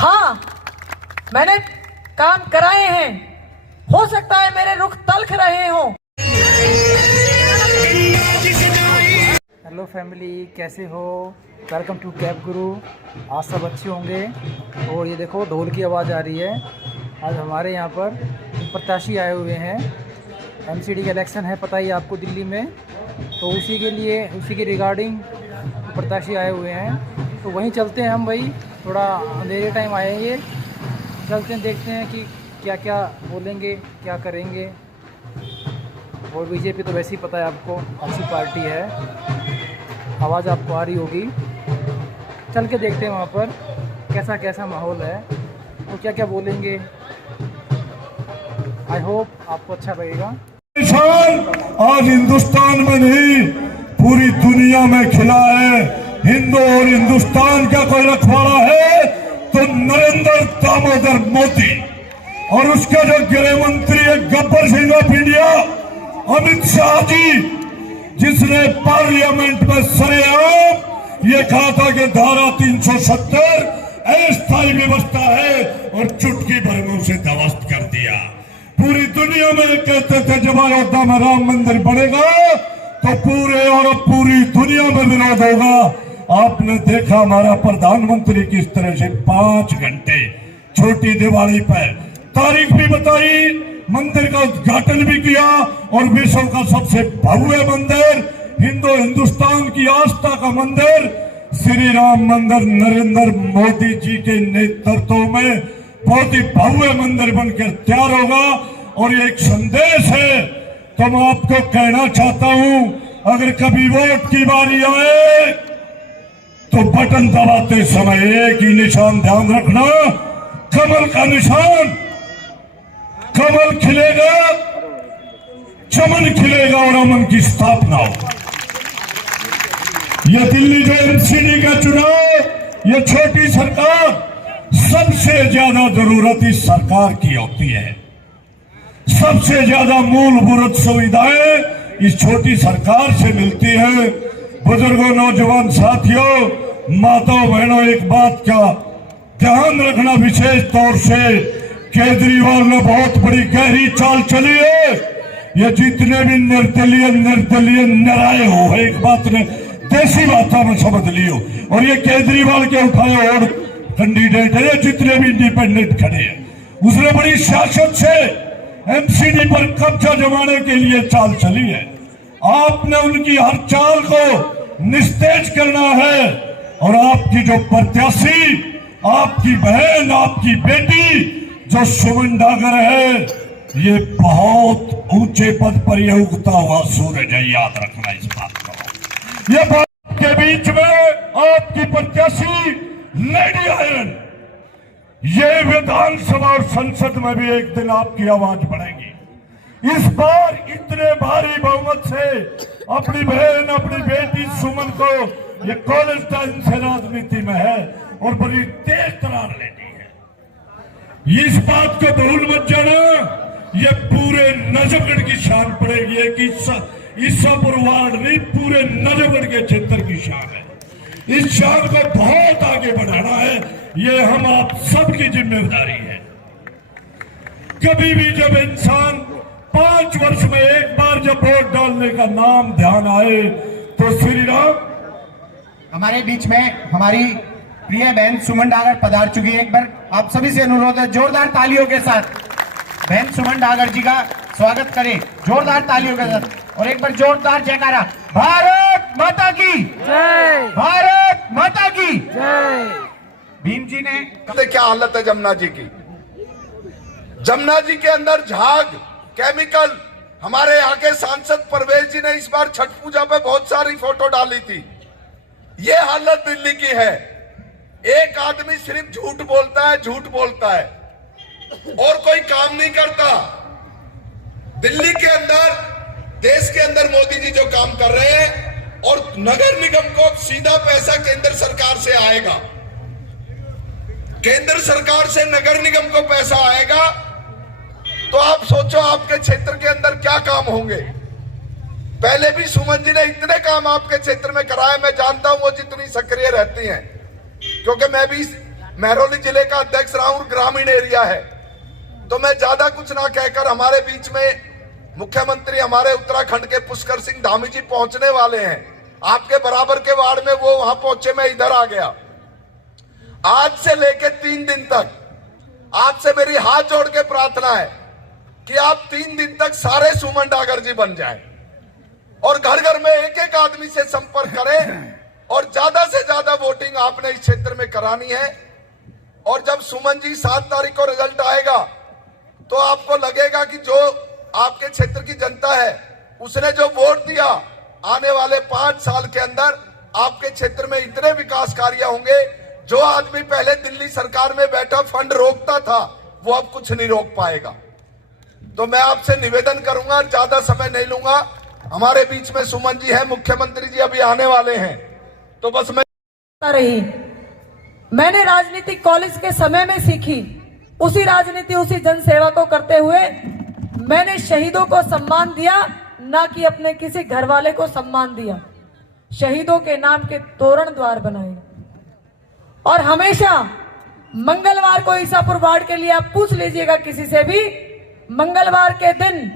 हाँ, मैंने काम कराए हैं। हो सकता है मेरे रुख तल्ख रहे हों। हेलो फैमिली, कैसे हो? वेलकम टू कैब गुरु। आज सब अच्छे होंगे। और ये देखो ढोल की आवाज़ आ रही है। आज हमारे यहाँ पर प्रत्याशी आए हुए हैं। एमसीडी का इलेक्शन है, पता ही आपको, दिल्ली में। तो उसी के रिगार्डिंग प्रत्याशी आए हुए हैं। तो वहीं चलते हैं हम भाई। थोड़ा अंधेरे टाइम आए हैं ये। चलते हैं, देखते हैं कि क्या क्या बोलेंगे, क्या करेंगे। और बीजेपी तो वैसे ही पता है आपको, अच्छी पार्टी है। आवाज़ आपको आ रही होगी। चल के देखते हैं वहाँ पर कैसा कैसा माहौल है और क्या क्या बोलेंगे। आई होप आपको अच्छा लगेगा। आज हिंदुस्तान में नहीं, पूरी दुनिया में खिला है। हिंदू और हिंदुस्तान का कोई रखवाला है तो नरेंद्र दामोदर मोदी, और उसका जो गृह मंत्री है गब्बर सिंह ऑफ इंडिया अमित शाह जी, जिसने पार्लियामेंट में सरेआम ये कहा था कि धारा 370 अस्थायी व्यवस्था है, और चुटकी भर में उसे ध्वस्त कर दिया। पूरी दुनिया में कहते थे जब अयोध्या में राम मंदिर बनेगा तो पूरी दुनिया में विरोध होगा। आपने देखा हमारा प्रधानमंत्री किस तरह से 5 घंटे छोटी दिवाली पर तारीख भी बताई, मंदिर का उद्घाटन भी किया, और विश्व का सबसे भव्य मंदिर, हिंदुस्तान की आस्था का मंदिर, श्री राम मंदिर नरेंद्र मोदी जी के नेतृत्व में बहुत ही भव्य मंदिर बनकर तैयार होगा। और ये एक संदेश है, तो मैं आपको कहना चाहता हूं, अगर कभी वोट की बारी आए तो बटन दबाते समय एक ही निशान ध्यान रखना, कमल का निशान। कमल खिलेगा, चमन खिलेगा और अमन की स्थापना होगी। ये दिल्ली जो एमसीडी का चुनाव, ये छोटी सरकार, सबसे ज्यादा जरूरत इस सरकार की होती है। सबसे ज्यादा मूलभूत सुविधाएं इस छोटी सरकार से मिलती है। बुजुर्गों, नौजवान साथियों, माताओं, बहनों, एक बात का ध्यान रखना विशेष तौर से, केजरीवाल ने बहुत बड़ी गहरी चाल चली है। ये जितने भी निर्दलीय निराए हो, एक बात ने देसी भाषा में समझ लियो, और ये केजरीवाल के उठाए और कैंडिडेट है, जितने भी इंडिपेंडेंट खड़े हैं, उसने बड़ी सियासत से एमसीडी पर कब्जा जमाने के लिए चाल चली है। आपने उनकी हर चाल को निस्तेज करना है, और आपकी जो प्रत्याशी, आपकी बहन, आपकी बेटी जो सुमन डागर है, ये बहुत ऊंचे पद पर यह उगता हुआ सूरज है, याद रखना इस बात को। ये बात के बीच में आपकी प्रत्याशी लेडी आयरन, ये विधानसभा और संसद में भी एक दिन आपकी आवाज बढ़ेगी। इस बार इतने भारी बहुमत से अपनी बहन, अपनी बेटी सुमन को, ये कॉलेज टाइम से राजनीति में है और बड़ी तेज तरार लेनी है। इस बात को भूल मत जाना, ये पूरे नजफगढ़ की शान पड़ेगी। एक ईसापुर वार्ड नहीं, पूरे नजफगढ़ के क्षेत्र की शान है। इस शान को बहुत आगे बढ़ाना है, ये हम आप सबकी जिम्मेदारी है। कभी भी जब इंसान 5 वर्ष में एक बार जब वोट डालने का नाम ध्यान आए तो श्री राम। हमारे बीच में हमारी प्रिय बहन सुमन डागर पधार चुकी है। एक बार आप सभी से अनुरोध है, जोरदार तालियों के साथ बहन सुमन डागर जी का स्वागत करें, जोरदार तालियों के साथ। और एक बार जोरदार जयकारा, भारत माता की जय, भारत माता की जय। भीम जी ने क्या हालत है जमुना जी की। जमुना जी के अंदर झाग, केमिकल। हमारे यहाँ के सांसद परवेज जी ने इस बार छठ पूजा पे बहुत सारी फोटो डाली थी। ये हालत दिल्ली की है। एक आदमी सिर्फ झूठ बोलता है और कोई काम नहीं करता। दिल्ली के अंदर, देश के अंदर मोदी जी जो काम कर रहे हैं, और नगर निगम को सीधा पैसा केंद्र सरकार से आएगा, केंद्र सरकार से नगर निगम को पैसा आएगा, तो आप सोचो आपके क्षेत्र के अंदर क्या काम होंगे। पहले भी सुमन जी ने इतने काम आपके क्षेत्र में कराए, मैं जानता हूं वो जितनी सक्रिय रहती हैं, क्योंकि मैं भी महरौली जिले का अध्यक्ष रहा हूं, ग्रामीण एरिया है। तो मैं ज्यादा कुछ ना कहकर, हमारे बीच में मुख्यमंत्री हमारे उत्तराखंड के पुष्कर सिंह धामी जी पहुंचने वाले हैं। आपके बराबर के वार्ड में वो वहां पहुंचे, मैं इधर आ गया। आज से लेके 3 दिन तक आपसे मेरी हाथ जोड़ के प्रार्थना है कि आप 3 दिन तक सारे सुमन डागर जी बन जाएं और घर घर में एक एक आदमी से संपर्क करें और ज्यादा से ज्यादा वोटिंग आपने इस क्षेत्र में करानी है। और जब सुमन जी 7 तारीख को रिजल्ट आएगा तो आपको लगेगा कि जो आपके क्षेत्र की जनता है उसने जो वोट दिया, आने वाले 5 साल के अंदर आपके क्षेत्र में इतने विकास कार्य होंगे। जो आदमी पहले दिल्ली सरकार में बैठा फंड रोकता था, वो अब कुछ नहीं रोक पाएगा। तो मैं आपसे निवेदन करूंगा, ज्यादा समय नहीं लूंगा। हमारे बीच में सुमन जी हैं, मुख्यमंत्री जी अभी आने वाले हैं, तो बस मैं रही मैंने राजनीति कॉलेज के समय में सीखी, उसी राजनीति उसी जनसेवा को करते हुए मैंने शहीदों को सम्मान दिया, ना कि अपने किसी घर वाले को सम्मान दिया। शहीदों के नाम के तोरण द्वार बनाए और हमेशा मंगलवार को ईसापुर वार्ड के लिए आप पूछ लीजिएगा किसी से भी, मंगलवार के दिन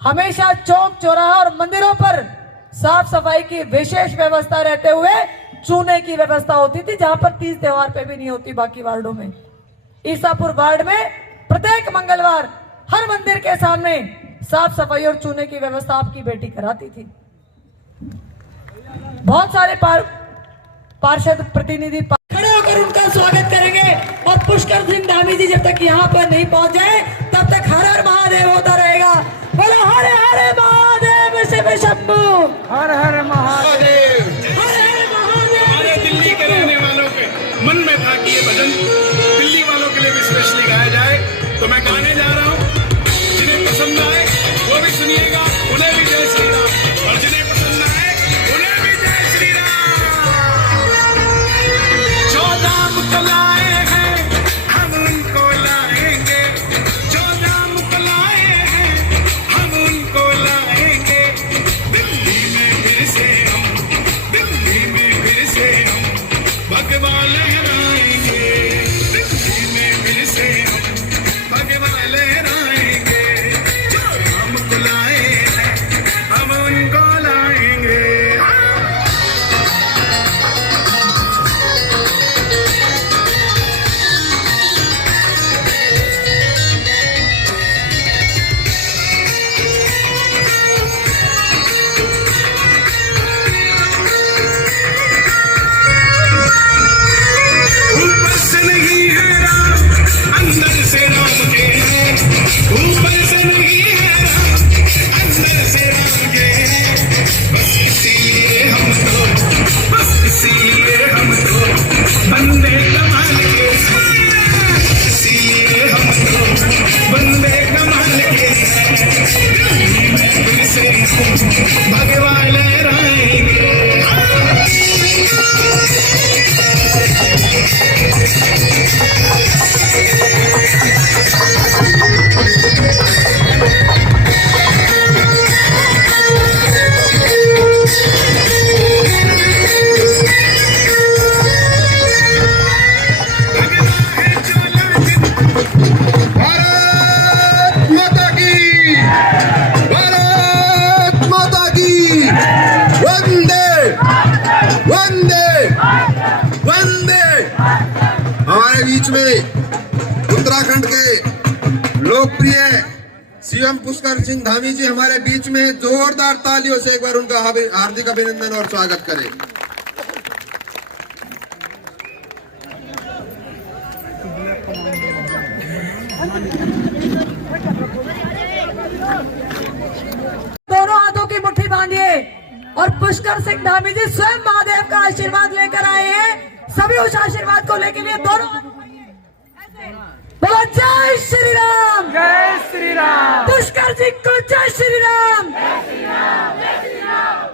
हमेशा चौक चौराहा और मंदिरों पर साफ सफाई की विशेष व्यवस्था रहते हुए चूने की व्यवस्था होती थी, जहां पर तीज त्योहार पे भी नहीं होती बाकी वार्डों में। ईसापुर वार्ड में प्रत्येक मंगलवार हर मंदिर के सामने साफ सफाई और चूने की व्यवस्था आपकी बेटी कराती थी। बहुत सारे पार्षद प्रतिनिधि खड़े होकर उनका स्वागत करेंगे और पुष्कर सिंह धामी जी जब तक यहाँ पर नहीं पहुंच जाए तब तक हर हर महादेव होता रहेगा। बोलो हरे हरे महादेव शिव शंभू, हर हर महादेव। हरे हरे महादेव। हमारे दिल्ली के रहने वालों के मन में था कि ये भजन दिल्ली वालों के लिए भी स्पेशली गाया जाए, तो मैं गाने जा रहा हूँ। जिन्हें पसंद आए वो भी सुनिएगा, उन्हें भी जय श्री राम, और जिन्हें पसंद आए उन्हें भी जय श्री राम। 14 मुकलाए हैं हम उनको लाएंगे, 14 मुकलाए हैं हम उनको लाएंगे। दिल्ली में फिर से हम, दिल्ली में फिर से हम भगवा लहराएंगे, दिल्ली में फिर से हम भगवा लहराएंगे। जो हम बुलाए हैं हम उनको लाएंगे। ऊपर से नहीं है राम, अंदर से राम के हैं। ऊपर से नहीं है राम, अंदर से राम के हैं। बस इसीलिए हम तो, बस इसीलिए हम तो बंदे कमाल के हैं। इसीलिए हम तो बंदे कमाल के हैं। दिल्ली में फिर से भगवा लहराएंगे। भारत माता की, भारत माता की, वंदे वंदे वंदे। हमारे बीच में उत्तराखंड के लोकप्रिय सीएम पुष्कर सिंह धामी जी हमारे बीच में, जोरदार तालियों से एक बार उनका हार्दिक अभिनंदन और स्वागत करें। दोनों हाथों की मुट्ठी बांधिए और पुष्कर सिंह धामी जी स्वयं महादेव का आशीर्वाद लेकर आए हैं। सभी उस आशीर्वाद को लेके लिए दोनों बोलो जय श्री राम, जय श्री राम। पुष्कर जी को जय श्री राम,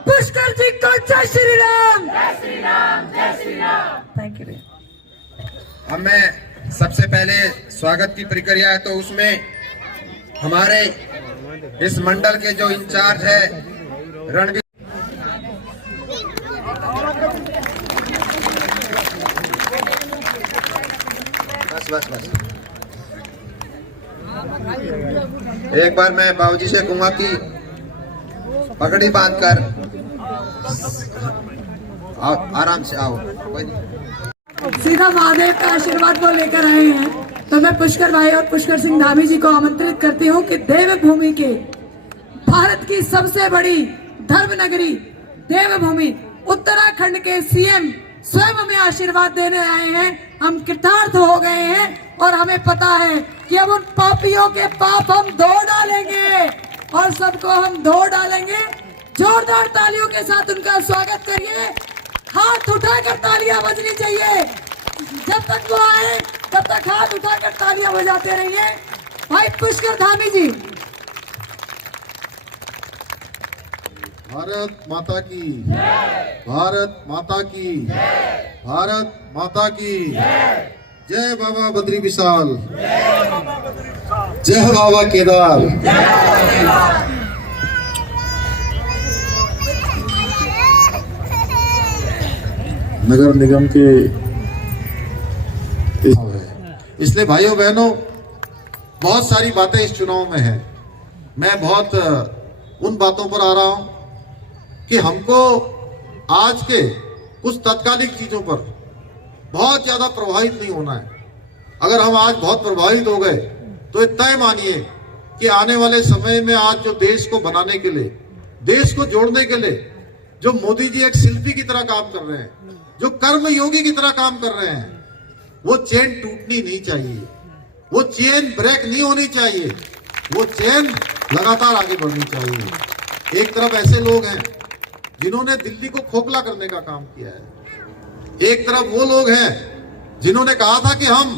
पुष्कर जी को जय श्री राम। Thank you. अब मैं सबसे पहले स्वागत की प्रक्रिया है, तो उसमें हमारे इस मंडल के जो इंचार्ज है रणवीर, बस बस बस। एक बार मैं बाबूजी से कहूंगा कि पगड़ी बांधकर आओ, आराम से आओ, कोई नहीं। सीधा महादेव का आशीर्वाद वो लेकर आए हैं। तो मैं पुष्कर भाई और पुष्कर सिंह धामी जी को आमंत्रित करती हूँ कि देवभूमि के भारत की सबसे बड़ी धर्म नगरी देवभूमि उत्तराखंड के सीएम स्वयं हमें आशीर्वाद देने आए हैं। हम कृतार्थ हो गए हैं और हमें पता है कि अब उन पापियों के पाप हम धो डालेंगे और सबको हम धो डालेंगे। जोरदार तालियों के साथ उनका स्वागत करिए। हाथ उठाकर तालियां बजनी चाहिए। जब तक वो आए तब तक हाथ उठाकर तालियां बजाते रहिए। भाई पुष्कर धामी जी। भारत माता की, भारत माता की, भारत माता की जय। बाबा बद्री विशाल, जय बाबा केदार। नगर निगम के इसलिए भाइयों बहनों बहुत सारी बातें इस चुनाव में हैं। मैं बहुत उन बातों पर आ रहा हूं कि हमको आज के कुछ तात्कालिक चीजों पर बहुत ज्यादा प्रभावित नहीं होना है। अगर हम आज बहुत प्रभावित हो गए तो ये तय मानिए कि आने वाले समय में आज जो देश को बनाने के लिए, देश को जोड़ने के लिए जो मोदी जी एक शिल्पी की तरह काम कर रहे हैं, जो कर्म योगी की तरह काम कर रहे हैं, वो चेन टूटनी नहीं चाहिए, वो चेन ब्रेक नहीं होनी चाहिए, वो चेन लगातार आगे बढ़नी चाहिए। एक तरफ ऐसे लोग हैं जिन्होंने दिल्ली को खोखला करने का काम किया है, एक तरफ वो लोग हैं जिन्होंने कहा था कि हम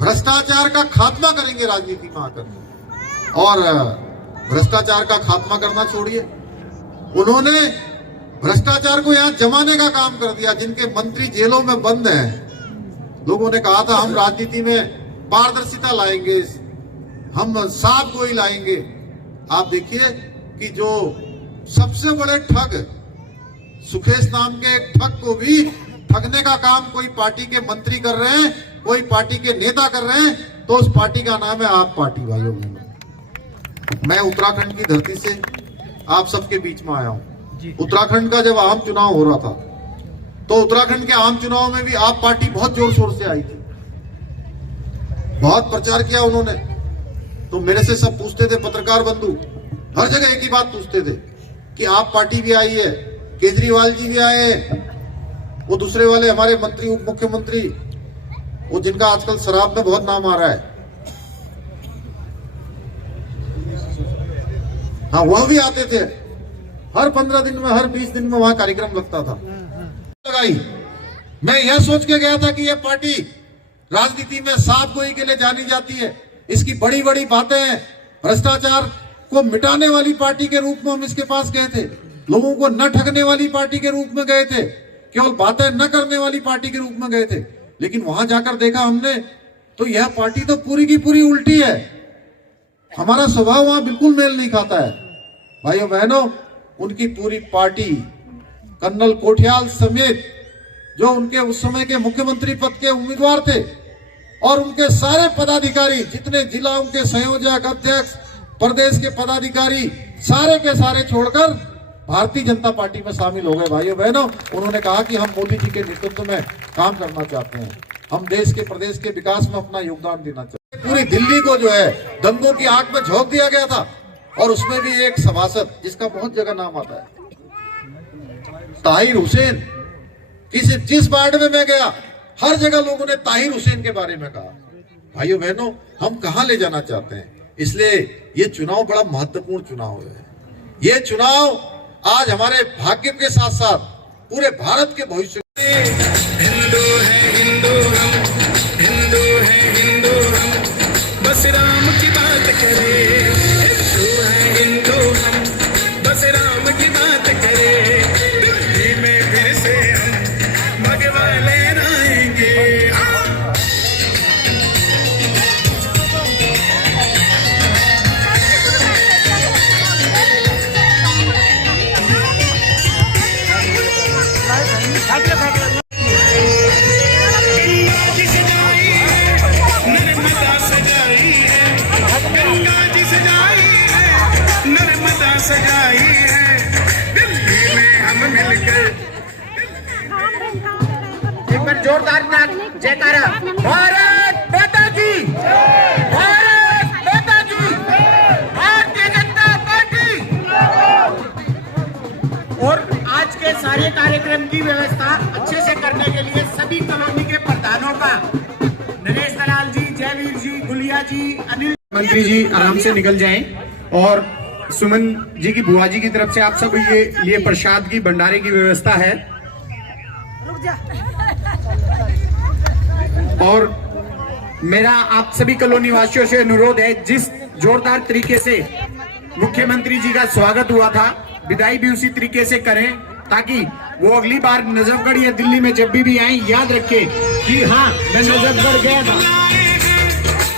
भ्रष्टाचार का खात्मा करेंगे राजनीति में आकर, और भ्रष्टाचार का खात्मा करना छोड़िए, उन्होंने भ्रष्टाचार को यहां जमाने का काम कर दिया। जिनके मंत्री जेलों में बंद हैं, लोगों ने कहा था हम राजनीति में पारदर्शिता लाएंगे, हम साफ गोई लाएंगे। आप देखिए कि जो सबसे बड़े ठग सुखेश नाम के एक ठग को भी ठगने का काम कोई पार्टी के मंत्री कर रहे हैं, कोई पार्टी के नेता कर रहे हैं, तो उस पार्टी का नाम है आप पार्टी। भाइयों बहनों, मैं उत्तराखंड की धरती से आप सबके बीच में आया हूं। उत्तराखंड का जब आम चुनाव हो रहा था तो उत्तराखंड के आम चुनाव में भी आप पार्टी बहुत जोर शोर से आई थी, बहुत प्रचार किया उन्होंने। तो मेरे से सब पूछते थे, पत्रकार बंधु हर जगह एक ही बात पूछते थे कि आप पार्टी भी आई है, केजरीवाल जी भी आए, वो दूसरे वाले हमारे मंत्री, उप मुख्यमंत्री, वो जिनका आजकल शराब में बहुत नाम आ रहा है, हाँ वह भी आते थे। हर 15 दिन में, हर 20 दिन में वहां कार्यक्रम लगता था। लगाई, मैं यह सोच के गया था कि यह पार्टी राजनीति में साफ गोई के लिए जानी जाती है, इसकी बड़ी बड़ी बातें, भ्रष्टाचार को मिटाने वाली पार्टी के रूप में हम इसके पास गए थे, लोगों को न ठगने वाली पार्टी के रूप में गए थे, केवल बातें न करने वाली पार्टी के रूप में गए थे। लेकिन वहां जाकर देखा हमने तो यह पार्टी तो पूरी की पूरी उल्टी है। हमारा स्वभाव वहां बिल्कुल मेल नहीं खाता है। भाइयों बहनों, उनकी पूरी पार्टी, कर्नल कोठियाल समेत जो उनके उस समय के मुख्यमंत्री पद के उम्मीदवार थे, और उनके सारे पदाधिकारी, जितने जिला उनके संयोजक, अध्यक्ष, प्रदेश के पदाधिकारी, सारे के सारे छोड़कर भारतीय जनता पार्टी में शामिल हो गए। भाइयों बहनों, उन्होंने कहा कि हम मोदी जी के नेतृत्व में काम करना चाहते हैं, हम देश के, प्रदेश के विकास में अपना योगदान देना चाहते हैं। पूरी दिल्ली को जो है दंगों की आग में झोंक दिया गया था, और उसमें भी एक सभासद जिसका बहुत जगह नाम आता है, ताहिर हुसैन, जिस वार्ड में मैं गया हर जगह लोगों ने ताहिर हुसैन के बारे में कहा। भाइयों बहनों, हम कहां ले जाना चाहते हैं? इसलिए ये चुनाव बड़ा महत्वपूर्ण चुनाव है। ये चुनाव आज हमारे भाग्य के साथ साथ पूरे भारत के भविष्य। हिंदू है हिंदू हम, हिंदू है हिंदू हम, बस राम की बात करें। हिंदू है हिंदू हम, बस राम की बात करें। दिल्ली में फिर से हम भगवा लहराएंगे। जोरदार जयकारा। भारत माता की, भारत माता की, भारतीय जनता पार्टी। और आज के सारे कार्यक्रम की व्यवस्था अच्छे से करने के लिए सभी कॉलोनी के प्रधानों का, नरेश दलाल जी, जयवीर जी, गुलिया जी, अनिल मंत्री जी आराम से निकल जाएं। और सुमन जी की बुआ जी की तरफ से आप सब ये लिए प्रसाद की भंडारे की व्यवस्था है। और मेरा आप सभी कॉलोनी वासियों से अनुरोध है, जिस जोरदार तरीके से मुख्यमंत्री जी का स्वागत हुआ था, विदाई भी उसी तरीके से करें, ताकि वो अगली बार नजफगढ़ या दिल्ली में जब भी आए याद रखे कि हाँ मैं नजफगढ़ गया था।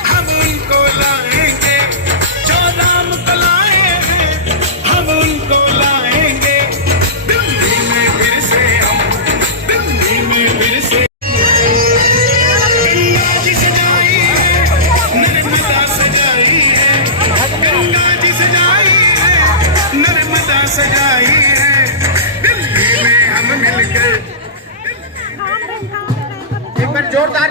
हम उनको लाएंगे, जो राम को लाए हैं, हम उनको लाएंगे दिल्ली में फिर से, हम दिल्ली में फिर से। गंगा जी सजाई है, नर्मदा सजाई है, गंगा जी सजाई है, नर्मदा सजाई है, दिल्ली में हम मिलकर। एक बार जोरदार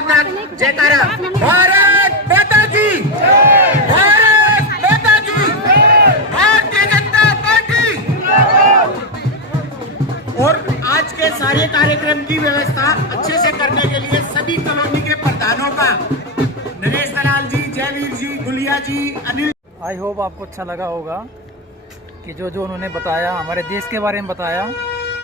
जयकारा। भारत माता की, भारत माता की, भारतीय जनता पार्टी। और आज के सारे कार्यक्रम की व्यवस्था अच्छे से करने के लिए सभी कॉलोनी के प्रधानों का, नरेश दलाल जी, जयवीर जी, गुलिया जी, अनिल। आई होप आपको अच्छा लगा होगा कि जो जो उन्होंने बताया, हमारे देश के बारे में बताया,